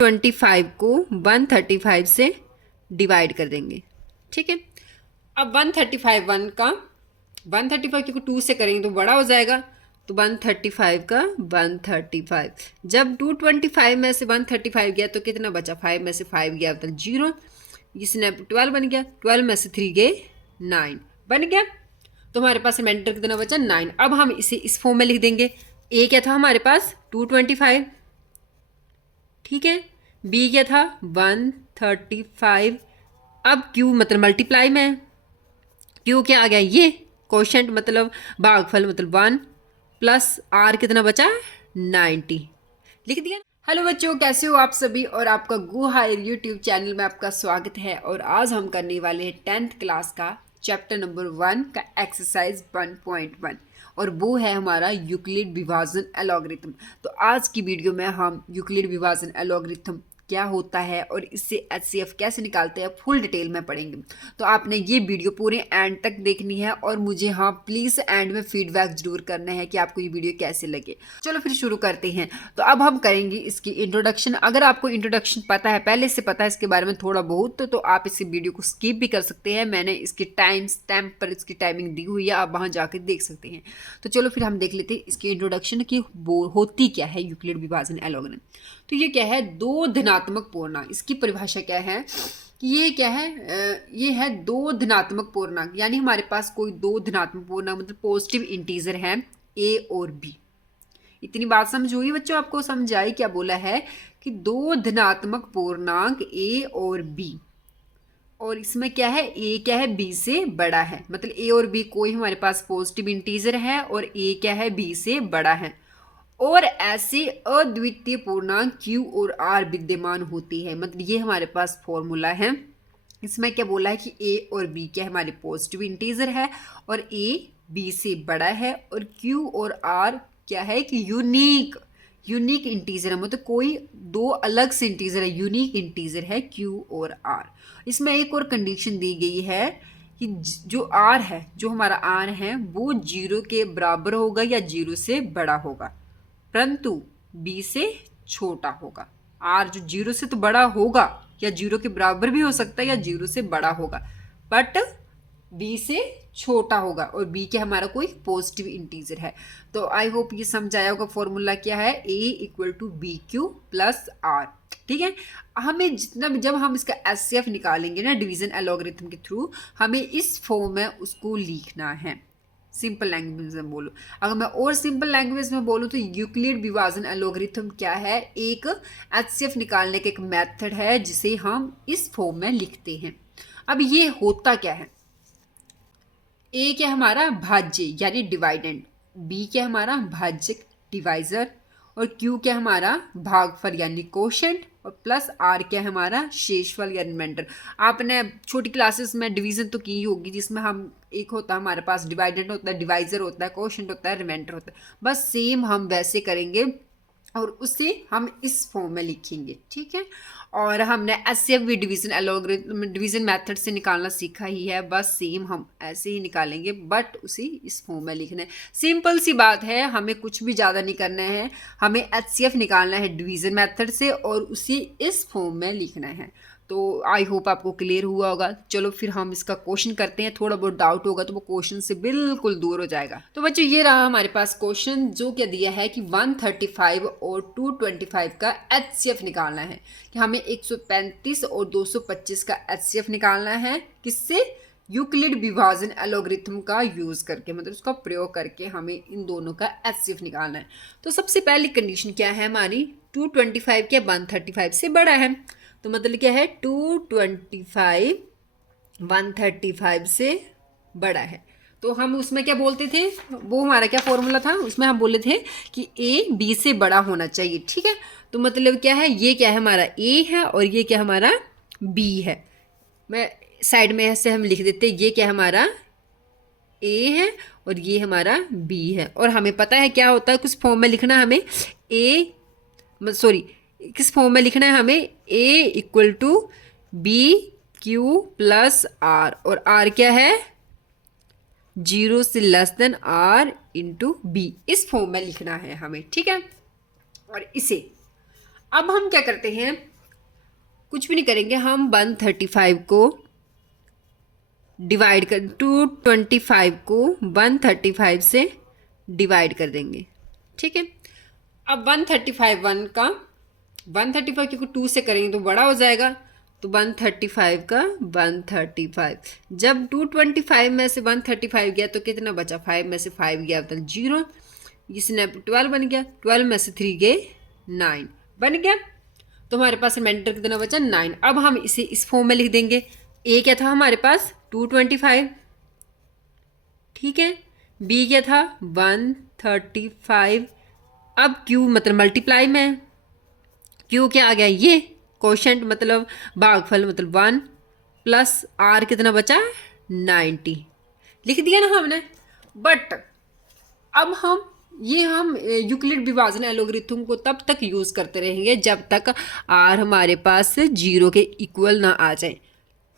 25 को 135 से डिवाइड कर देंगे, ठीक है। अब 135 135 को 2 से करेंगे तो बड़ा हो जाएगा, तो 135 का 135, जब 225 में से 135 गया तो कितना बचा, 5 में से 5 गया तो 0, इसने 12 बन गया, 12 में से 3 गए 9 बन गया, तो हमारे पास रिमाइंडर कितना बचा 9। अब हम इसे इस फॉर्म में लिख देंगे, ए क्या था हमारे पास 225, ठीक है, बी क्या था 135, अब क्यू मतलब मल्टीप्लाई में, क्यू क्या आ गया ये कोशेंट मतलब भागफल मतलब 1 प्लस आर कितना बचा 90, लिख दिया। हेलो बच्चों, कैसे हो आप सभी, और आपका गो हायर यूट्यूब चैनल में आपका स्वागत है। और आज हम करने वाले हैं 10th क्लास का चैप्टर नंबर 1 का एक्सरसाइज 1.1, और वो है हमारा यूक्लिड विभाजन एलॉगरिथम। तो आज की वीडियो में हम यूक्लिड विभाजन एलॉगरिथम क्या होता है और इससे एचसीएफ कैसे निकालते हैं फुल डिटेल में पढ़ेंगे। तो आपने ये वीडियो पूरे एंड तक देखनी है, और मुझे हाँ प्लीज़ एंड में फीडबैक जरूर करना है कि आपको ये वीडियो कैसे लगे। चलो फिर शुरू करते हैं। तो अब हम करेंगे इसकी इंट्रोडक्शन। अगर आपको इंट्रोडक्शन पता है, पहले से पता है इसके बारे में थोड़ा बहुत, तो आप इस वीडियो को स्किप भी कर सकते हैं। मैंने इसकी टाइम स्टैम्प पर इसकी टाइमिंग दी हुई है, आप वहाँ जाकर देख सकते हैं। तो चलो फिर हम देख लेते हैं इसकी इंट्रोडक्शन की वो होती क्या है यूक्लिड विभाजन एलॉगरिथम। तो ये क्या है, दो धनात्मक पूर्णांक। इसकी परिभाषा क्या है कि ये क्या है, ये है दो धनात्मक पूर्णांक, यानी हमारे पास कोई दो धनात्मक पूर्णांक मतलब पॉजिटिव इंटीजर है ए और बी। इतनी बात समझ हुई बच्चों, आपको समझ आई क्या बोला है कि दो धनात्मक पूर्णांक ए और बी, और इसमें क्या है ए क्या है बी से बड़ा है, मतलब ए और बी कोई हमारे पास पॉजिटिव इंटीजर है और ए क्या है बी से बड़ा है, और ऐसे अद्वितीय पूर्णांक Q और R विद्यमान होती है। मतलब ये हमारे पास फॉर्मूला है। इसमें क्या बोला है कि A और B क्या हमारे पॉजिटिव इंटीजर है और A B से बड़ा है, और Q और R क्या है कि यूनिक इंटीजर है, मतलब कोई दो अलग से इंटीजर है, यूनिक इंटीजर है Q और R। इसमें एक और कंडीशन दी गई है कि जो R है, जो हमारा R है वो 0 के बराबर होगा या 0 से बड़ा होगा, परंतु b से छोटा होगा। r जो 0 से तो बड़ा होगा या 0 के बराबर भी हो सकता है या 0 से बड़ा होगा, बट b से छोटा होगा, और b क्या हमारा कोई पॉजिटिव इंटीजर है। तो आई होप ये समझ आया होगा। फॉर्मूला क्या है, a equal to B Q plus R, ठीक है। हमें जितना भी, जब हम इसका एचसीएफ निकालेंगे ना डिवीजन एलॉगरिथम के थ्रू, हमें इस फॉर्म में उसको लिखना है। सिंपल लैंग्वेज में बोलो, अगर मैं और सिंपल लैंग्वेज में बोलूँ तो यूक्लिड विभाजन एलॉगरिथम क्या है, एक एचसीएफ निकालने का एक मेथड है जिसे हम इस फॉर्म में लिखते हैं। अब ये होता क्या है, ए क्या हमारा भाज्य यानी डिवाइडेंड, बी क्या हमारा भाज्यक डिवाइजर, और क्यू क्या हमारा भागफल यानी कोशेंट, और प्लस आर क्या हमारा शेषफल या रिमाइंडर। आपने छोटी क्लासेस में डिवीजन तो की होगी, जिसमें हम एक होता है हमारे पास डिवाइडेंड होता है, डिवाइजर होता है, कोशेंट होता है, रिमाइंडर होता है। बस सेम हम वैसे करेंगे और उसे हम इस फॉर्म में लिखेंगे, ठीक है। और हमने एचसीएफ भी डिवीजन एलॉगरिथम डिवीजन मेथड से निकालना सीखा ही है, बस सेम हम ऐसे ही निकालेंगे, बट उसी इस फॉर्म में लिखना है। सिंपल सी बात है, हमें कुछ भी ज़्यादा नहीं करना है, हमें एचसीएफ निकालना है डिवीजन मेथड से और उसी इस फॉर्म में लिखना है। तो आई होप आपको क्लियर हुआ होगा। चलो फिर हम इसका क्वेश्चन करते हैं, थोड़ा बहुत डाउट होगा तो वो क्वेश्चन से बिल्कुल दूर हो जाएगा। तो बच्चों ये रहा हमारे पास क्वेश्चन, जो क्या दिया है कि 135 और 225 का एचसीएफ निकालना है, कि हमें 135 और 225 का एचसीएफ निकालना है, किससे, यूक्लिड विभाजन एलॉगरिथम का यूज करके, मतलब उसका प्रयोग करके हमें इन दोनों का एचसीएफ निकालना है। तो सबसे पहली कंडीशन क्या है हमारी, 225 क्या 135 से बड़ा है, तो मतलब क्या है 225 135 से बड़ा है। तो हम उसमें क्या बोलते थे, वो हमारा क्या फॉर्मूला था, उसमें हम बोले थे कि ए बी से बड़ा होना चाहिए, ठीक है। तो मतलब क्या है, ये क्या है हमारा ए है और ये क्या हमारा बी है। मैं साइड में ऐसे हम लिख देते, ये क्या हमारा ए है और ये हमारा बी है, और हमें पता है क्या होता है, कुछ फॉर्म में लिखना हमें ए सॉरी किस फॉर्म में लिखना है हमें, A equal to B Q plus R, और आर क्या है 0 से less than R into B, इस फॉर्म में लिखना है हमें, ठीक है। और इसे अब हम क्या करते हैं, कुछ भी नहीं करेंगे हम, 135 को डिवाइड कर 225 को 135 से डिवाइड कर देंगे, ठीक है। अब 135 1 का 135 क्योंकि 2 से करेंगे तो बड़ा हो जाएगा, तो 135 का 135, जब 225 में से 135 गया तो कितना बचा, 5 में से 5 गया तो 0, इसने 12 बन गया, 12 में से 3 गए 9 बन गया, तो हमारे पास रिमाइंडर कितना बचा 9। अब हम इसे इस फॉर्म में लिख देंगे, ए क्या था हमारे पास 225, ठीक है, बी क्या था 135, अब क्यू मतलब मल्टीप्लाई में, क्यू क्या आ गया ये कोशेंट मतलब भागफल मतलब 1 प्लस आर कितना बचा 90, लिख दिया ना हमने। बट अब हम यूक्लिड विभाजन एलोगरिथम को तब तक यूज़ करते रहेंगे जब तक आर हमारे पास 0 के इक्वल ना आ जाए,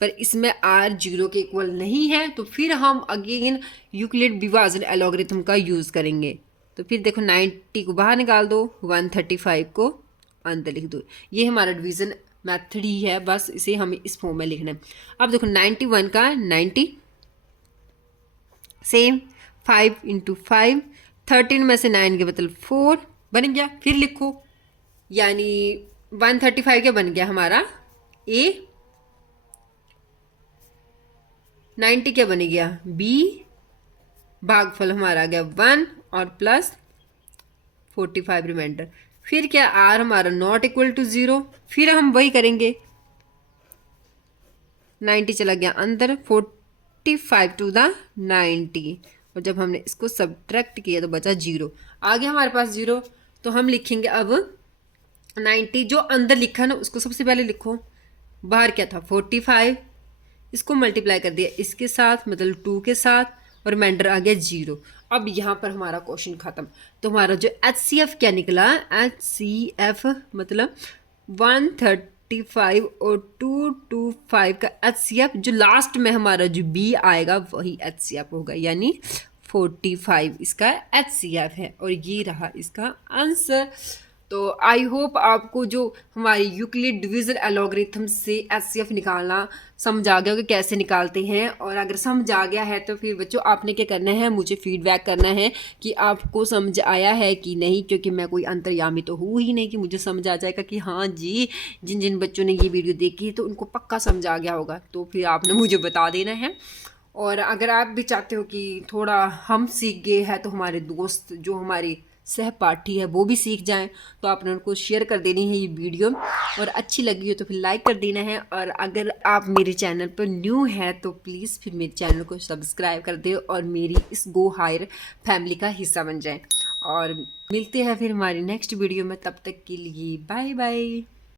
पर इसमें आर 0 के इक्वल नहीं है, तो फिर हम अगेन यूक्लिड विभाजन एलोगरिथम का यूज़ करेंगे। तो फिर देखो 90 को बाहर निकाल दो, 135 को अंदर लिख दो, ये हमारा डिवीज़न मेथड ही है, बस इसे हमें इस फॉर्म में लिखना है। अब देखो 91 का 90 सेम 5 × 5, 13 में से 9 के मतलब 4 बन गया, फिर लिखो, यानी 135 क्या बन गया हमारा ए, 90 क्या बन गया बी, भागफल हमारा आ गया 1 और प्लस 45 रिमाइंडर, फिर क्या आर हमारा नॉट इक्वल टू 0, फिर हम वही करेंगे, 90 चला गया अंदर, 45 टू द 90, और जब हमने इसको सब्ट्रैक्ट किया तो बचा 0, आ गया हमारे पास 0। तो हम लिखेंगे अब 90, जो अंदर लिखा ना उसको सबसे पहले लिखो, बाहर क्या था 45, इसको मल्टीप्लाई कर दिया इसके साथ मतलब 2 के साथ, और रिमाइंडर आ गया 0। अब यहाँ पर हमारा क्वेश्चन खत्म। तो हमारा जो HCF क्या निकला, HCF मतलब 135 और 225 का HCF, जो लास्ट में हमारा जो B आएगा वही HCF होगा, यानी 45 इसका HCF है, और ये रहा इसका आंसर। तो आई होप आपको जो हमारी यूक्लिड डिवीजन एलोगरिथम से HCF निकालना समझ आ गया कि कैसे निकालते हैं, और अगर समझ आ गया है तो फिर बच्चों आपने क्या करना है, मुझे फीडबैक करना है कि आपको समझ आया है कि नहीं, क्योंकि मैं कोई अंतर्यामी तो हूँ ही नहीं कि मुझे समझ आ जाएगा कि हाँ जी जिन जिन बच्चों ने ये वीडियो देखी तो उनको पक्का समझ आ गया होगा, तो फिर आपने मुझे बता देना है। और अगर आप भी चाहते हो कि थोड़ा हम सीख गए हैं तो हमारे दोस्त जो हमारे सहपाठी है वो भी सीख जाएं, तो आपने उनको शेयर कर देनी है ये वीडियो, और अच्छी लगी हो तो फिर लाइक कर देना है, और अगर आप मेरे चैनल पर न्यू है तो प्लीज़ फिर मेरे चैनल को सब्सक्राइब कर दे और मेरी इस गो हायर फैमिली का हिस्सा बन जाए। और मिलते हैं फिर हमारी नेक्स्ट वीडियो में, तब तक के लिए बाय बाय।